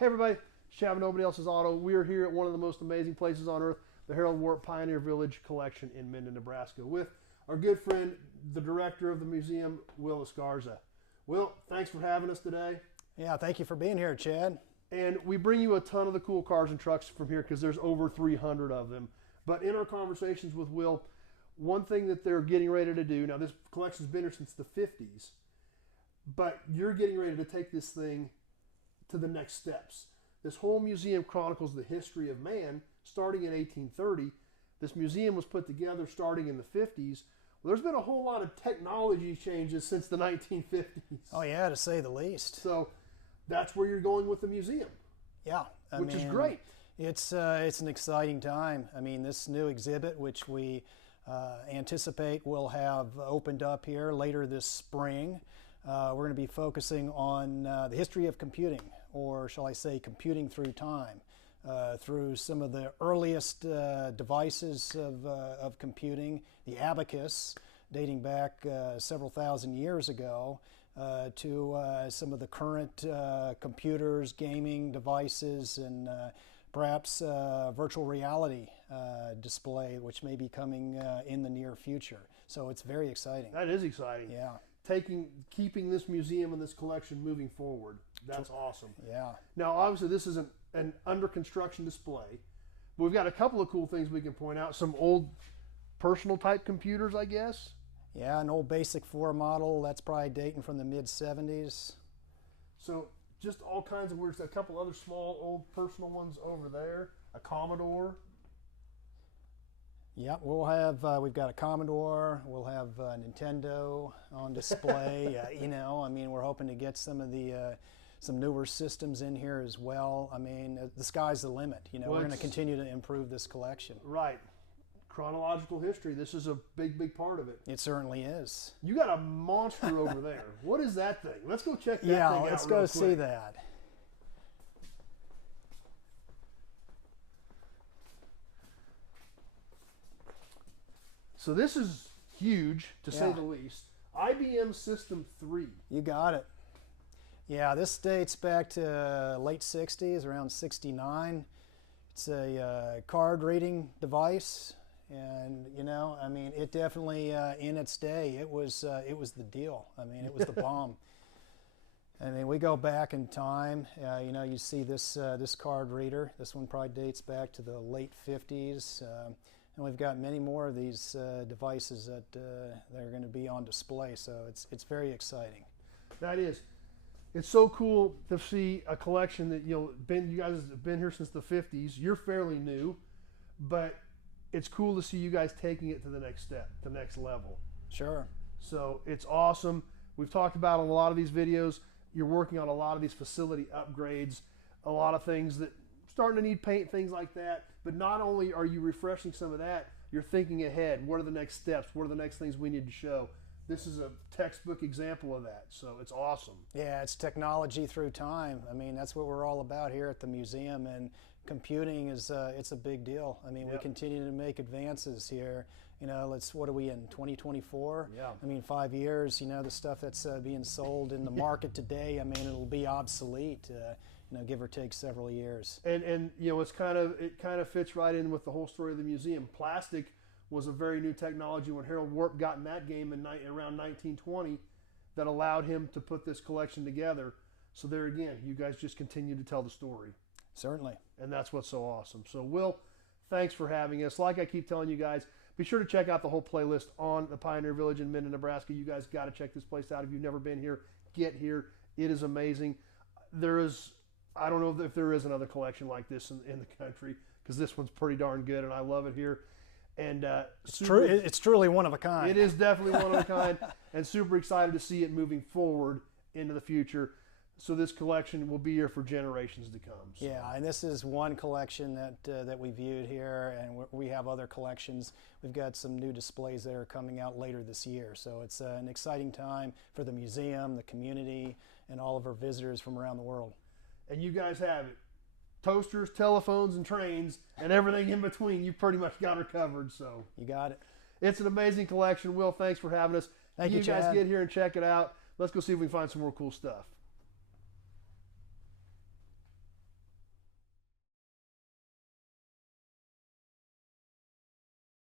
Hey everybody, Shav Nobody Else's Auto. We're here at one of the most amazing places on earth, the Harold Warp Pioneer Village Collection in Minden, Nebraska, with our good friend, the director of the museum, Will Ascarza. Will, thanks for having us today. Yeah, thank you for being here, Chad. And we bring you a ton of the cool cars and trucks from here because there's over 300 of them. But in our conversations with Will, one thing that they're getting ready to do, now this collection's been here since the 50s, but you're getting ready to take this thing to the next steps. This whole museum chronicles the history of man starting in 1830. This museum was put together starting in the 50s. Well, there's been a whole lot of technology changes since the 1950s. Oh yeah, to say the least. So that's where you're going with the museum. Yeah, which is great. It's an exciting time. I mean, this new exhibit, which we anticipate will have opened up here later this spring, we're going to be focusing on the history of computing, or shall I say computing through time, through some of the earliest devices of computing, the abacus, dating back several thousand years ago, to some of the current computers, gaming devices, and perhaps virtual reality display, which may be coming in the near future. So it's very exciting. That is exciting. Yeah. Keeping this museum and this collection moving forward. That's awesome. Yeah. Now, obviously, this is an under construction display, but we've got a couple of cool things we can point out. Some old personal type computers, I guess. Yeah, an old Basic 4 model. That's probably dating from the mid 70s. So just all kinds of weird. A couple other small old personal ones over there. A Commodore. Yeah, we've got a Commodore, we'll have Nintendo on display. You know, I mean, we're hoping to get some of the some newer systems in here as well. I mean, the sky's the limit. You know, we're going to continue to improve this collection. Right. Chronological history. This is a big part of it. It certainly is. You got a monster over there. What is that thing? Let's go check that thing out. Yeah, let's go see that. So this is huge, to say the least. IBM System 3. You got it. Yeah, this dates back to late 60s, around 69. It's a card reading device, and you know, I mean, it definitely in its day, it was the deal. I mean, it was the bomb. I mean, we go back in time. You know, you see this this card reader. This one probably dates back to the late 50s. And we've got many more of these devices that are going to be on display, so it's very exciting. That is. It's so cool to see a collection that, you guys have been here since the 50s. You're fairly new, but it's cool to see you guys taking it to the next step, the next level. Sure. So it's awesome. We've talked about in a lot of these videos, you're working on a lot of these facility upgrades, a lot of things that starting to need paint, things like that. But not only are you refreshing some of that, you're thinking ahead. What are the next steps? What are the next things we need to show? This is a textbook example of that, so it's awesome. Yeah, it's technology through time. I mean, that's what we're all about here at the museum, and computing is it's a big deal. I mean, we continue to make advances here. You know, what are we in, 2024? Yeah. I mean, 5 years, you know, the stuff that's being sold in the market today, I mean, it'll be obsolete, you know, give or take several years. And you know, it kind of fits right in with the whole story of the museum. Plastic was a very new technology when Harold Warp got in that game around 1920 that allowed him to put this collection together. So there again, you guys just continue to tell the story. Certainly. And that's what's so awesome. So Will, thanks for having us. Like I keep telling you guys, be sure to check out the whole playlist on the Pioneer Village in Minden, Nebraska. You guys got to check this place out. If you've never been here, get here. It is amazing. I don't know if there is another collection like this in the country, because this one's pretty darn good, and I love it here. And it's truly one of a kind. It is definitely one of a kind, and super excited to see it moving forward into the future. So this collection will be here for generations to come. So. Yeah, and this is one collection that we viewed here, and we have other collections. We've got some new displays that are coming out later this year. So it's an exciting time for the museum, the community, and all of our visitors from around the world. And you guys have it. Toasters, telephones, and trains, and everything in between. You pretty much got her covered. So you got it. It's an amazing collection. Will, thanks for having us. Thank you, guys Chad. Get here and check it out. Let's go see if we can find some more cool stuff.